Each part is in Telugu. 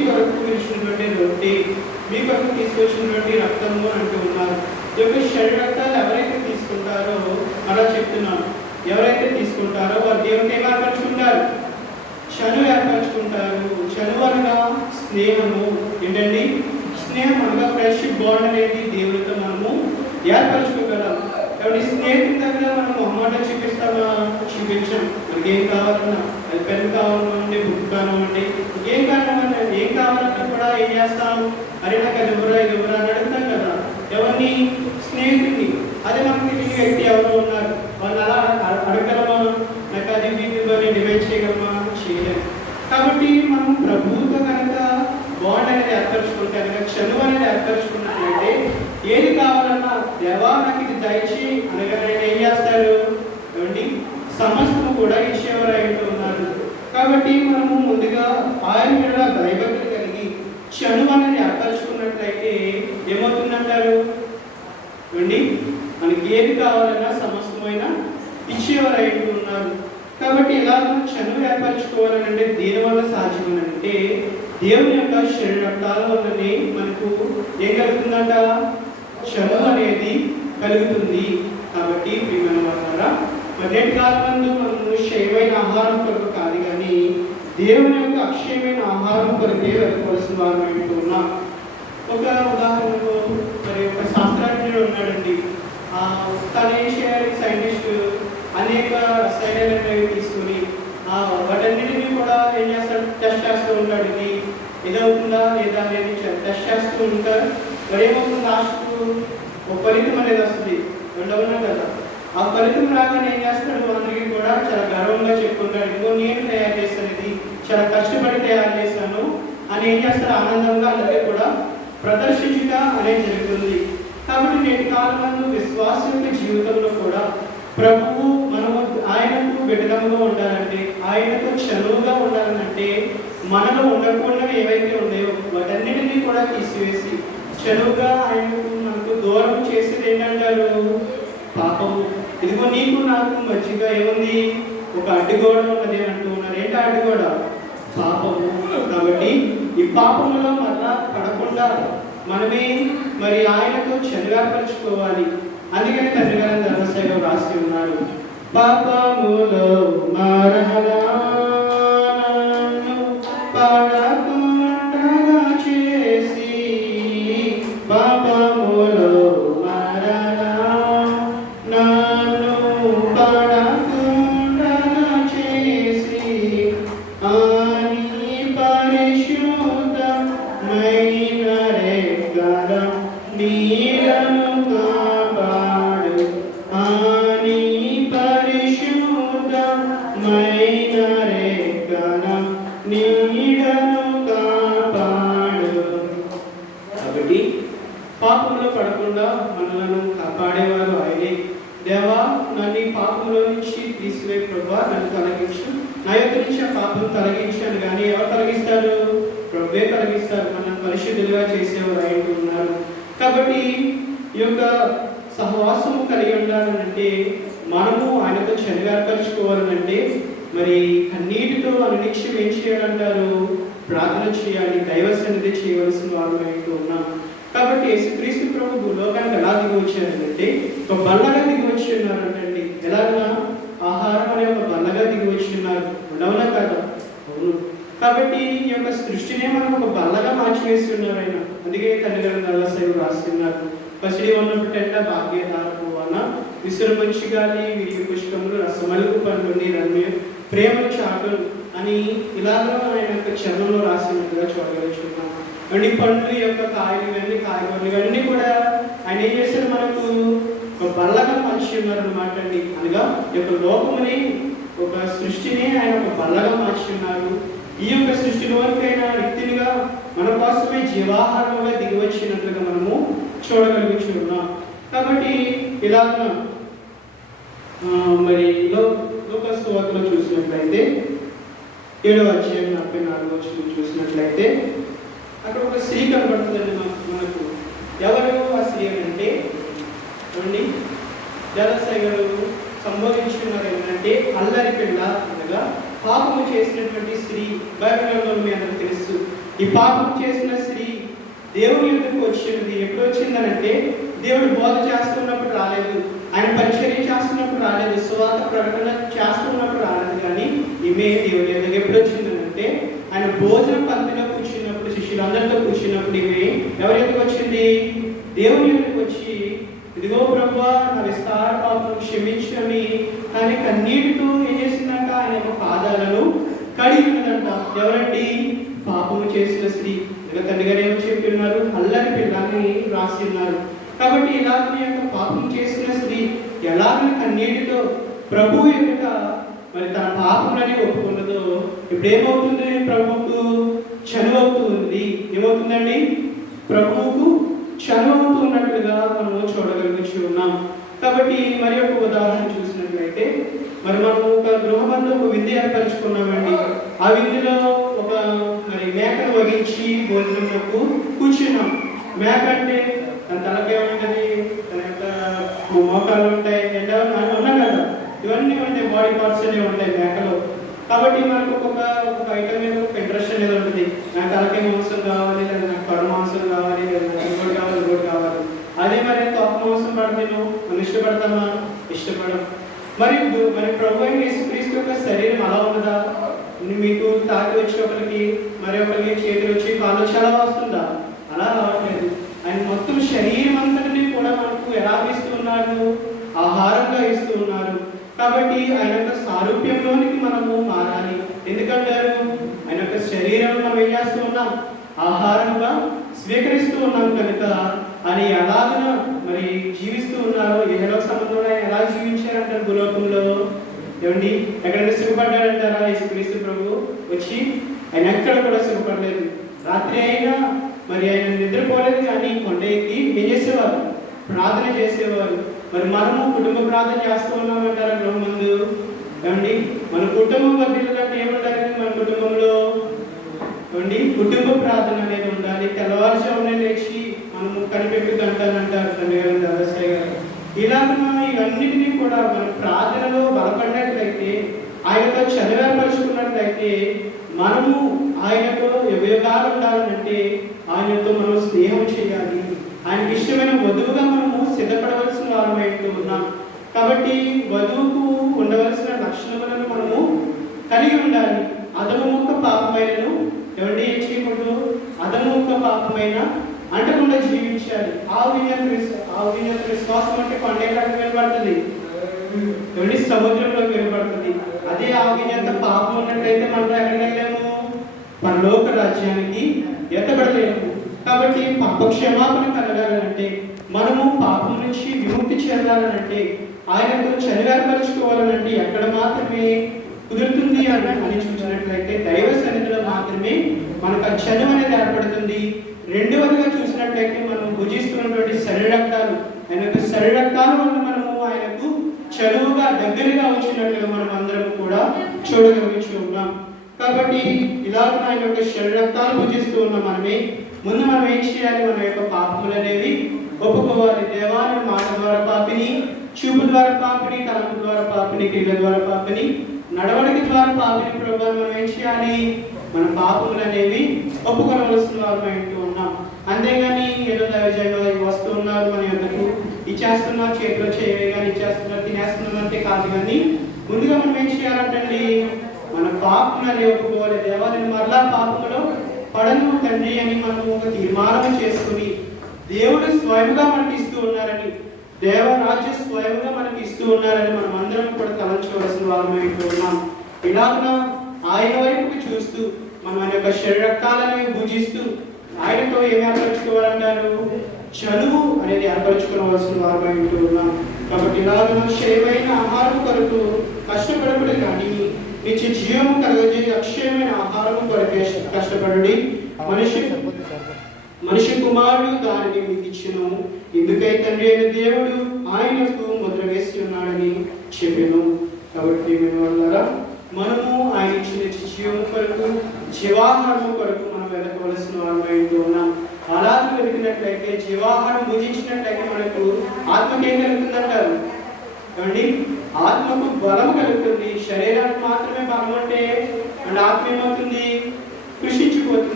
కొరకు పిలిచినటువంటి రొట్టె, మీ కొరకు తీసుకొచ్చినటువంటి రక్తము అంటూ ఉన్నారు. ఈ యొక్క శరీర రక్తాలు ఎవరైతే తీసుకుంటారో, అలా చెప్తున్నాను, ఎవరైతే తీసుకుంటారో వారు దేవునికి ఏం ఏర్పరచుకుంటారు? చనువు ఏర్పరచుకుంటారు. చనువు అనగా స్నేహము. ఏంటండి? స్నేహం అనగా ఫ్రెండ్షిప్ బాండ్ అనేది దేవుడితో మనము ఏర్పరచుకోగలం. కాబట్టి స్నేహితుల దగ్గర మనం మొహమాటం చూపిస్తామా? చూపించాం. మనకి ఏం కావాలన్నా, అది పెన్ కావాలంటే, బుక్ కానివ్వండి, ఏం కావాలన్నా కూడా ఏం చేస్తాం? అరే నాకు అది ఎవరా ఇది ఎవరా అని అడుగుతాం కదా. ఎవరిని? స్నేహితుడిని. అదే మనకి తెలియని వ్యక్తి ఎవరో ఉన్నారు, వాళ్ళు అలా అడగలమా? నాకు అది నేను డివైడ్ చేయగలమా? చేయలేము. కాబట్టి మనం ప్రభువుతో కనుక బాండ్ అనేది ఏర్పరచుకుంటే, కనుక చనువు అనేది ఏర్పరచుకున్నట్లయితే ఏది కావాలన్నా దేవా నాకు ఇది దయచి అనగా ఆయన ఏం చేస్తారు? ఏమండి? సమస్తము కూడా ఇచ్చేవారు అయిపోతూ ఉన్నారు. కాబట్టి మనము ముందుగా ఆయన మీద భయభక్తులు కలిగి చనువు అనేది ఏర్పరచుకున్నట్లయితే ఏమవుతుందంటారు? ఏమండి? మనకి ఏది కావాలన్నా సమస్తమైన ఇచ్చేవారు అయిపోతూ ఉన్నారు. కాబట్టి ఇలా చనువు ఏర్పరచుకోవాలని అంటే దేని వల్ల సాధ్యమనంటే దేవుని యొక్క శరీర రక్తాల వల్లనే మనకు ఏం కలుగుతుందంట? చనువు అనేది కలుగుతుంది. కాబట్టి ప్రియమైన వారా, నేటి కాలంలో మనము క్షయమైన ఆహారం కొరకు కాదు కానీ దేవుని యొక్క అక్షయమైన ఆహారం కొరకే వెళ్ళవలసిన వారు అంటూ ఉన్నాం. ఒక ఉదాహరణలో మరి ఒక శాస్త్రజ్ఞుడు ఉన్నాడండి. తను ఏం చేయాలి? సైంటిస్ట్ అనేక రసాయనాలను తీసుకుని వాటన్నిటినీ కూడా ఏం చేస్తాడు? టెస్ట్ చేస్తూ ఉంటాడు. ఇది ఇదవుతుందా లేదా అనేది టెస్ట్ చేస్తూ ఉంటారు. మరి ఏమవుతుంది? లాస్ట్కు ఒక ఫలితం అనేది వస్తుంది. రెండవనా కదా, ఆ ఫలితం రాగానే ఏం చేస్తాడు? అందరికీ కూడా చాలా గర్వంగా చెప్పుకుంటాడు, ఇదిగో నేను తయారు చేస్తాను, ఇది చాలా కష్టపడి తయారు చేశాను అని ఏం చేస్తాడు? ఆనందంగా అందరికీ కూడా ప్రదర్శించుట అనేది జరుగుతుంది. కాబట్టి నేటి కాలంలో విశ్వాసం యొక్క జీవితంలో కూడా ప్రభువు మనము ఆయనకు బిడ్డలుగా ఉండాలంటే, ఆయనకు చనువుగా ఉండాలంటే మనలో ఉండకూడనివి ఏవైతే ఉన్నాయో వాటన్నిటినీ కూడా తీసివేసి చనువుగా ఆయనకు మనకు దూరం చేసేది ఏంటంటారు? పాపము. ఇదిగో నీకు నాకు మధ్యగా ఏముంది? ఒక అడ్డుగోడ ఉన్నది అంటూ ఉన్నారు. ఏంటి అడ్డుగోడ? పాపము. కాబట్టి ఈ పాపములో మరలా పడకుండా మనమే మరి ఆయనతో చనువుపరచుకోవాలి. అందుకని తండ్రి గారి ధర్మశాఖ రాసి ఉన్నారు, పాపములో మరలా పడకుండా చేసి, పాపములో మరలా నన్ను పడకుండా చేసి, అని పరిశుద్ధమైన రెక్కల నీడను కాపాడు, అని పరిశుద్ధమైన రెక్కల నీడను కాపాడు. కాబట్టి పాపంలో పడకుండా మనలను కాపాడేవారు ఆయనే. దేవా, నన్ను పాపంలో నుంచి తీసివే ప్రభువా, నన్ను తొలగించు, నా యొక్క నుంచి ఆ పాపం తొలగించాను. కానీ ఎవరు తొలగిస్తారు? ప్రభువే తొలగిస్తారు. మనల్ని పరిశుద్ధులుగా చేసేవారు ఆయన ఉన్నారు. కాబట్టి ఈ యొక్క సహవాసము కలిగి ఉండాలనంటే, మనము ఆయనతో చనువుపరచుకోవాలనంటే మరి కన్నీటితో అనునిత్యం ఏం చేయాలంటారు? ప్రార్థన చేయాలి, దైవ సన్నిధి చేయవలసిన వారు అంటూ ఉన్నాం. కాబట్టి యేసుక్రీస్తు ప్రభు భూలోకానికి ఎలా దిగి వచ్చారంటే ఒక బల్లగా దిగి వచ్చి ఉన్నారంటండి. ఎలాగా? ఆహారం అనే ఒక బల్లగా దిగి వచ్చి ఉన్నారు. ఉండవునా కదా? అవును. కాబట్టి ఈ యొక్క సృష్టినే మనం ఒక బల్లగా మార్చివేసి ఉన్నారు ఆయన. అందుకే తండ్రి గారు నల్లసైలు రాస్తున్నారు, పసిడి ఉన్నప్పుడు ఎండ భాగ్యదారపు అన్న విసురు మంచి గాలి విరిగి పుష్పములు రసమలుగు పండుని రమ్య ప్రేమలు చాటులు అని ఇలాగా ఆయన యొక్క చర్మంలో రాసినట్టుగా చూడగలుగుతున్నాం. అండ్ ఈ పండ్లు యొక్క కాయలు ఇవన్నీ కాయగూరలు ఇవన్నీ కూడా ఆయన ఏం చేశారు? మనకు ఒక బల్లగా మనిషి ఉన్నారనమాట అండి. అనగా ఈ యొక్క లోకముని ఒక సృష్టిని ఆయన ఒక బల్లగా మార్చి ఉన్నారు. ఈ యొక్క సృష్టిలోనికైనా వ్యక్తినిగా మన కోసమే జీవాహారంగా దిగి వచ్చినట్లుగా మనము చూడగలుగుతున్నాం. కాబట్టి ఇలాగా మరి లోకస్ వార్తలో చూసినట్లయితే 7వ అధ్యాయం 44వ వచనం చూసినట్లయితే అక్కడ ఒక స్త్రీ కనబడుతుందండి మనకు. ఎవరు ఆ స్త్రీ అంటే చూడండి, జలసై గారు సంబోధించుకున్నారు ఏంటంటే అల్లరి పిల్ల అనగా పాపము చేసినటువంటి స్త్రీ. బైబిల్లో మీ అందరికి తెలుసు ఈ పాపం చేసిన స్త్రీ దేవుని యొద్దకు వచ్చినది. ఎప్పుడు వచ్చిందనంటే దేవుడు బోధ చేస్తున్నప్పుడు రాలేదు, ఆయన పరిచర్య చేస్తున్నప్పుడు రాలేదు, సువార్త ప్రకటన చేస్తున్నప్పుడు రాలేదు. కానీ ఈమె దేవుని యొద్దకు ఎప్పుడు వచ్చిందనంటే ఆయన భోజన పంక్తిలో కూర్చున్నప్పుడు, శిష్యులందరితో కూర్చున్నప్పుడు ఈమె ఎవరి యొద్దకు వచ్చింది? దేవుని యొద్దకు వచ్చి, ఇదిగో ప్రభువా నా విస్తార పాపం క్షమించని కానీ కన్నీటితో ఏం చేసిందంట? ఆయన యొక్క పాదాలను కడిగినదంట. ఎవరండి? పాపము చేసిన స్త్రీ. ఇక తండ్రి గారు ఏమో చెప్తున్నారు? అల్లరి పిల్లని రాసి ఉన్నారు. కాబట్టి ఇలాంటి యొక్క పాపం చేసిన స్త్రీ ఎలాగ కన్నీటితో ప్రభు ఎదుట మరి తన పాపములని ఒప్పుకున్నదో ఇప్పుడు ఏమవుతుంది? ప్రభువుకు చనువవుతూ ఉంది. ఏమవుతుందండి? ప్రభువుకు చనువవుతున్నట్లుగా మనము చూడగలుగుతూ ఉన్నాం. కాబట్టి మరి ఒక ఉదాహరణ చూసినట్లయితే, మరి మనం ఒక గృహబంధు ఒక విందు ఏర్పరచుకున్నామండి. ఆ విందులో ఒక మరి మేకను వగించి భోజనంలోకి కూర్చున్నాం. మేక అంటే తన తలకేముంటుంది, తన యొక్క మోకాలు ఉంటాయి, ఉన్నాం కదా, ఇవన్నీ ఉంటాయి, బాడీ పార్ట్స్ అనేవి ఉంటాయి మేకలో. కాబట్టి మనకు ఒక ఐటమ్ మీద ఒక ఇంట్రెస్ట్ అనేది ఉంటుంది. నాకు తలకే మాంసం కావాలి, లేదా నాకు కడు మాంసం కావాలి, లేదా నాకు ఇంకోటి కావాలి, ఇంకోటి కావాలి. అదే మరి తొక్క మాంసం పడితే మనం ఇష్టపడతామా? ఇష్టపడం. మరి ప్రభు అయిన యేసుక్రీస్తు యొక్క శరీరం అలా ఉన్నదా? మీకు తాకి వచ్చి ఒకరికి మరి ఒకరికి చేతులు వచ్చి కాలు వచ్చి అలా వస్తుందా? అలా రావట్లేదు. ఆయన మొత్తం శరీరం అంతటినీ కూడా మనకు ఎలా ఇస్తూ ఉన్నారు? ఆహారంగా ఇస్తూ ఉన్నారు. కాబట్టి ఆయన యొక్క సారూప్యంలోనికి మనము మారాలి. ఎందుకంటారు? ఆయన యొక్క శరీరం మనం ఏం చేస్తూ ఉన్నాం? ఆహారంగా స్వీకరిస్తూ ఉన్నాం కనుక అని ఎలాగన మరి జీవిస్తూ ఉన్నారు. ఇహలోక సంబంధంలో ఎలా జీవించారంటారు? భూలోకంలో ఏమండి ఎక్కడైనా సిగ్గుపడ్డాడంటారా? యేసుక్రీస్తు ప్రభు వచ్చి ఆయన ఎక్కడ కూడా సిగ్గుపడలేదు. రాత్రి అయినా మరి ఆయన నిద్రపోలేదు, కానీ కొండ ఎక్కి ఏం చేసేవారు? ప్రార్థన చేసేవారు. మరి మనము కుటుంబ ప్రార్థన చేస్తూ ఉన్నామంటారా? గృహ ముందు ఏమండి మన కుటుంబం వర్ధిల్లాలంటే ఏముండాలి? మన కుటుంబంలో ఏమండి కుటుంబ ప్రార్థన అనేది ఉండాలి. తెల్లవారుజామునే లేచి మనము కనిపెట్టు గంటలంటారు తండ్రి గారు, దర్శయ్య గారు. ఇలాగ ఇవన్నిటినీ కూడా మన ప్రార్థనలో బలపడినట్లయితే, ఆయనతో చదివేర్పరుచుకున్నట్లయితే, మనము ఆయనతో యుగయుగాలు ఉండాలంటే ఆయనతో మనం స్నేహం చేయాలి. ఆయనకి ఇష్టమైన వధువుగా మనము సిద్ధపడవలసిన వారమై ఉన్నాం. కాబట్టి వధువుకు ఉండవలసిన లక్షణములను మనము కలిగి ఉండాలి. అదము ఒక పాపమైనను ఎవరి ఏం చేయకూడదు? అదము ఒక పాపమైన అంటకుండా జీవించాలి. ఆ విశ్వాసం అంటే కొండేళ్ళకి వెళ్ళబడుతుంది, ఎవరి సముద్రంలోకి వెళ్ళబడుతుంది. అదే ఆ విజయంత పాపం ఉన్నట్లయితే మనం ఎక్కడికి వెళ్ళాము? పరలోక రాజ్యానికి ఎత్తబడలేము. కాబట్టి పాప క్షమాపణ కలగాలంటే, మనము పాపం నుంచి విముక్తి చెందాలనంటే, ఆయనతో చనివేర్పరచుకోవాలనంటే ఎక్కడ మాత్రమే కుదురుతుంది అని చూసినట్లయితే దైవ సన్నిధిలో మాత్రమే మనకు ఆ చనువు అనేది ఏర్పడుతుంది. రెండవదిగా చూసినట్లయితే మనం భుజిస్తున్నటువంటి శరీరక్తాలు, ఆయన యొక్క శరీరక్తాల వల్ల మనము ఆయనకు చనువుగా దగ్గరగా వచ్చినట్లుగా మనం అందరం కూడా చూడగలిగి ఉన్నాం. కాబట్టి ఇలాగ ఆయన యొక్క శరీరక్తాలు భుజిస్తూ ఉన్నాం. ముందు మనం ఏం చేయాలి? మన యొక్క పాపములు అనేవి ఒప్పుకోవాలి. దేవాన్ని మాట ద్వారా పాపిని, చూపు ద్వారా పాపిని, తలంపు ద్వారా పాపిని, క్రియల ద్వారా పాపిని, నడవడిక ద్వారా పాపిని ప్రభుత్వం మనం ఏం చేయాలి? మన పాపములు అనేవి ఒప్పుకొనవలసిన వారు ఉన్నాం. అంతేగాని ఏదో దైవజంగా వస్తూ ఉన్నారు మన యొద్దకు, ఇచ్చేస్తున్నారు, చేతిలో చేయగానే ఇచ్చేస్తున్నారు, తినేస్తున్నారు అంతే కాదు. కానీ ముందుగా మనం ఏం చేయాలంటండి? మన పాపములని ఒప్పుకోవాలి. దేవాలని మరలా పాపములో పడను తండ్రి అని మనం ఒక తీర్మానం చేసుకుని, దేవుడు స్వయంగా మనకి ఇస్తూ ఉన్నారని, దేవరాజ్య స్వయంగా మనకి ఇస్తూ ఉన్నారని మనం అందరం కూడా తలంచవలసిన వారమై ఉన్నాం. ఇలాగ ఆయన వైపుకి చూస్తూ మనం ఆయన యొక్క శరీరక్తాలని భుజిస్తూ ఆయనతో ఏమి ఏర్పరచుకోవాలంటారు? చనువు అనేది ఏర్పరచుకోవాల్సిన వారమై ఉన్నాం. కాబట్టి ఇలాగ క్షయమైన ఆహారం కొరకు కష్టపడబడి కానీ నిత్య జీవము కలగజే అక్షయమైన ఆహారము కొరకే కష్టపడి మనిషి కుమారుడు దానిని మీకు ఇచ్చెను. ఎందుకై తండ్రి అయిన దేవుడు ఆయనకు ముద్ర వేసి ఉన్నాడని చెప్పాను. కాబట్టి మనము ఆయన ఇచ్చిన జీవము కొరకు, జీవాహారము కొరకు మనం వెతకవలసిన వారమై ఉన్నాం. అలాగే వెతికినట్లయితే, జీవాహారం భుజించినట్లయితే మనకు ఆత్మకి ఏం కలుగుతుందంటారు? ఏమండి ఆత్మకు బలం కలుగుతుంది. శరీరానికి మాత్రమే బలం అంటే ఆత్మ ఏమవుతుంది? కృషించిపోతుంది.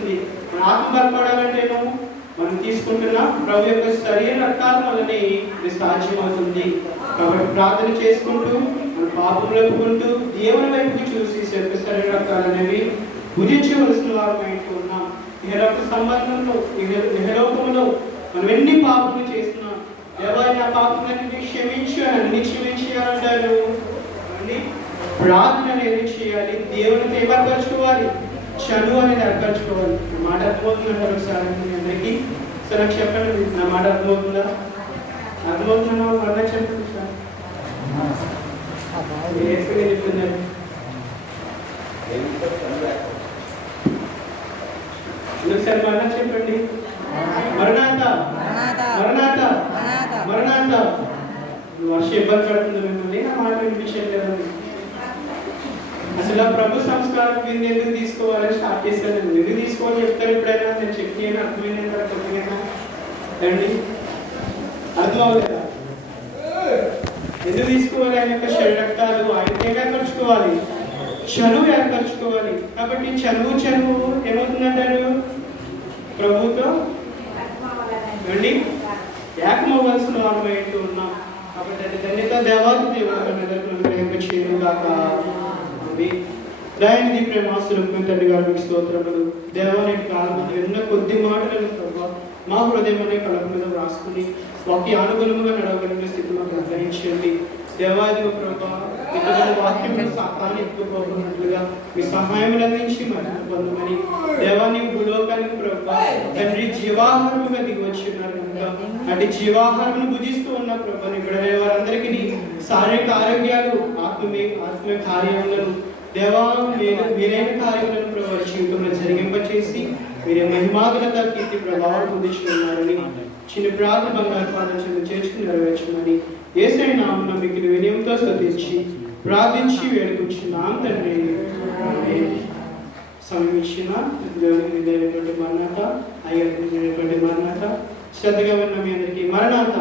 వస్తుంది. మన ఆత్మ బలపడాలంటే ఏమో మనం తీసుకుంటున్న ప్రభు యొక్క శరీర రక్తాల వల్లనే ఇది సాధ్యమవుతుంది. కాబట్టి ప్రార్థన చేసుకుంటూ మన పాపంలో ఒప్పుకుంటూ దేవుని వైపుకి చూసి శరీర రక్తాలు అనేవి భుజించవలసిన వారు ఉన్నాం. ఇహలోక సంబంధంలో ఇహలోకంలో మనం ఎన్ని పాపములు చేస్తున్నాం. ఎవరైనా పాపములన్నీ క్షమించు అని అన్ని క్షమించాలంటారు. అన్ని ప్రార్థన అనేది చేయాలి, దేవునితో ఏర్పరచుకోవాలి, చదువు అనేది ఏర్పరచుకోవాలి. నా మాట అర్థమవుతుందంటారు ఒకసారి మీ అందరికీ? సార్ నాకు చెప్పండి, నా మాట అర్థమవుతుందా? అర్థమవుతున్నా అర్థం చెప్పండి సార్. చెప్తున్నారు ఒకసారి మరణ చెప్పండి. మరణాంత మరణాంత మరణాంత. వర్షం ఇబ్బంది పడుతుంది మిమ్మల్ని, ఆ మాట వినిపించలేదు. అసలు ఆ ప్రభు సంస్కారం కింద ఎందుకు తీసుకోవాలని స్టార్ట్ చేశాను. ఎందుకు తీసుకోవాలని చెప్తారు ఎప్పుడైనా? నేను చెప్పి అని అర్థమైంది కదా కొద్దిగా అండి, అర్థం అవ్వలేదా? ఎందుకు తీసుకోవాలి? ఆయన యొక్క శరీరక్తాలు ఆయనకే ఏర్పరచుకోవాలి, చనువు ఏర్పరచుకోవాలి. కాబట్టి చనువు ఏమవుతుందంటారు? ప్రభుతో అండి ఏకమవ్వాల్సిన వారు ఏంటూ ఉన్నాం. కాబట్టి అది ధన్యత దేవాది దేవుడు చేయను కాక. దయానిధి ప్రేమాసులకు తండ్రి గారు మీకు స్తోత్రములు. దేవానికి కాలం ఎన్నో కొద్ది మాటలను ప్రభావ మా హృదయం అనే కళ మీద రాసుకుని వాక్య అనుగుణంగా నడవగలిగిన స్థితి మాకు అనుగ్రహించండి. దేవాది ప్రభావ ఇతరుల వాక్యం సాతాన్ని ఎక్కువగా మీ సహాయం అందించి మరి పొందమని. దేవాన్ని భూలోకానికి ప్రభావ తండ్రి జీవాహారముగా దిగి వచ్చి ఉన్నారు కనుక అటు జీవాహారమును భుజిస్తూ ఉన్న ప్రభావ ఇక్కడ వారందరికీ శారీరక ఆరోగ్యాలు, ఆత్మీయ కార్యములను దేవా మీరైన కార్యములను ప్రభావ జీవితంలో జరిగింపచేసి మీరే మహిమాగలత కీర్తి ప్రభావం పొందించుకున్నారని చిన్న ప్రార్థన బంగారు పాదం చేర్చుకుని నెరవేర్చమని యేసయ్య నామమున మీకు వినయంతో స్తుతించి ప్రార్థించి వేడుకుంటున్నాం తండ్రి. సమయం ఇచ్చిన దేవునికి విధేయమైనటువంటి మరణాత, అయ్యేటువంటి మరణాత, శ్రద్ధగా ఉన్న మీ అందరికీ మరణాత